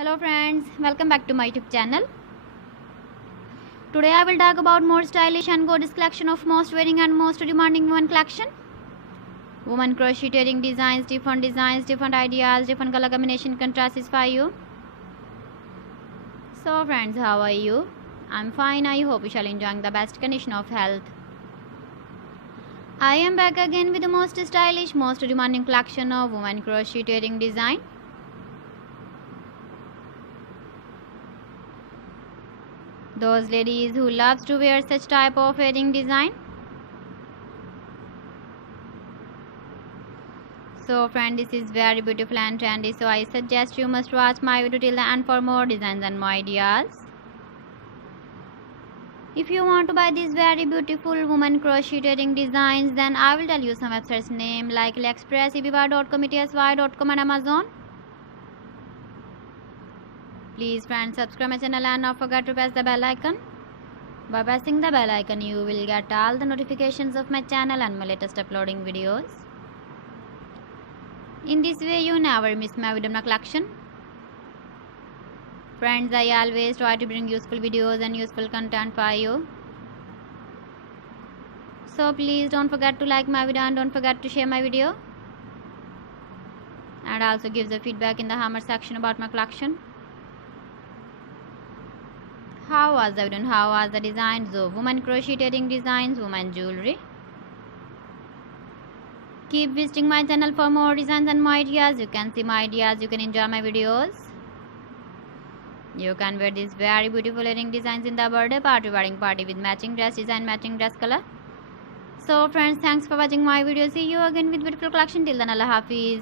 Hello friends, welcome back to my YouTube channel. Today I will talk about more stylish and gorgeous collection of most wearing and most demanding women collection. Women crocheting designs, different ideas, different color combination contrasts for you. So friends, how are you? I'm fine. I hope you shall enjoying the best condition of health. I am back again with the most stylish, most demanding collection of women crocheting design. Those ladies who loves to wear such type of wedding design. So friend, this is very beautiful and trendy, so I suggest you must watch my video till the end for more designs and more ideas. If you want to buy these very beautiful woman crocheting designs, then I will tell you some websites name like AliExpress, eBay.com, etsy.com and Amazon. Please friends, subscribe my channel and not forget to press the bell icon. By pressing the bell icon, you will get all the notifications of my channel and my latest uploading videos. In this way, you never miss my video collection. Friends, I always try to bring useful videos and useful content for you. So please don't forget to like my video and don't forget to share my video. And also give the feedback in the comment section about my collection. How was the video and how was the designs of women crocheting designs, women jewelry? Keep visiting my channel for more designs and more ideas. You can see my ideas, you can enjoy my videos. You can wear these very beautiful earring designs in the birthday party, wedding party with matching dress design, matching dress color. So friends, thanks for watching my video. See you again with beautiful collection. Till then, Allah Hafiz.